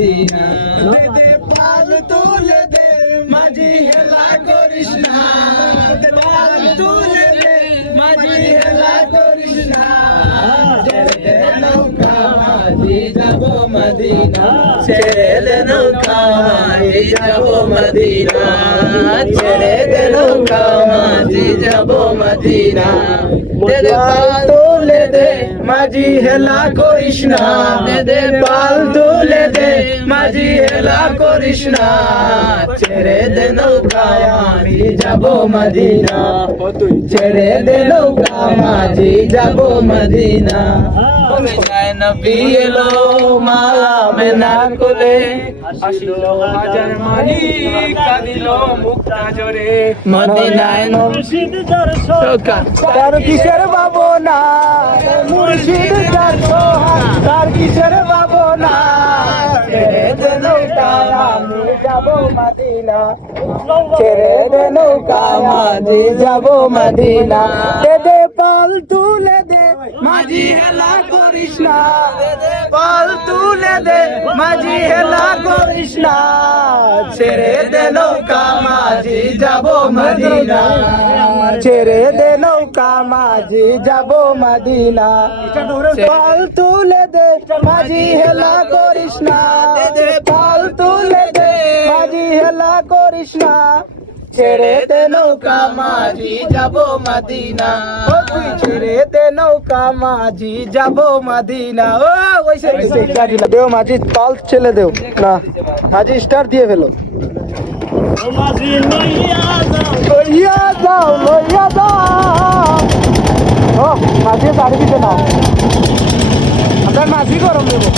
দে দে পাল তুলে দে মাঝি হেলা করিস না, পাল তুলে দে মাঝি হেলা করিস না, ছেড়ে দে নৌকা মাঝি যাব মদিনা, ছেড়ে দে নৌকা মাঝি যাব মদিনা, ছেড়ে দে নৌকা মাঝি যাব মদিনা, দে দে পাল তুলে দে মাঝি হেলা করিস না, দে দে পাল তুলে দে মাঝি হেলা করিস না, ছেড়ে দে নৌকা আমি যাব মদিনা, ছেড়ে দে নৌকা মাঝি যাব মদিনা। নবী এলো মালা মেনা কোলে, আসিল হাজার মানি কাঁদিল মুক্তা জোরে, মদিনায় মুর্শিদ তার কিসের ভাবনা, মুর্শিদ তার কিসের ভাবনা, ছেড়ে দে নৌকা আমি যাব মদিনা, ছেড়ে দে নৌকা মাঝি যাব মদিনা, দে দে পাল তুলে দে মাঝি হেলা করিস না, দে দে পাল তুলে দে মাঝি হেলা করিস না, ছেড়ে দে নৌকা মাঝি যাব মদিনা, ছেড়ে দে নৌকা মাঝি যাব মদিনা, পাল তুলে দে মাঝি হেলা করিস না, দে দে পাল তুলে দে মাঝি হেলা করিস না, ছেড়ে দে নৌকা মাঝি যাব মদিনা, ও তুই ছেড়ে দে নৌকা মাঝি যাব মদিনা। ও ওইসে দেও মাঝি পাল ছেলে দেও না, মাঝি স্টার দিয়ে ফেলো, লইয়া যাও লইয়া যাও, ও মাঝি গাড়ি দিতে না, আপনার মাঝি গরম দেবো।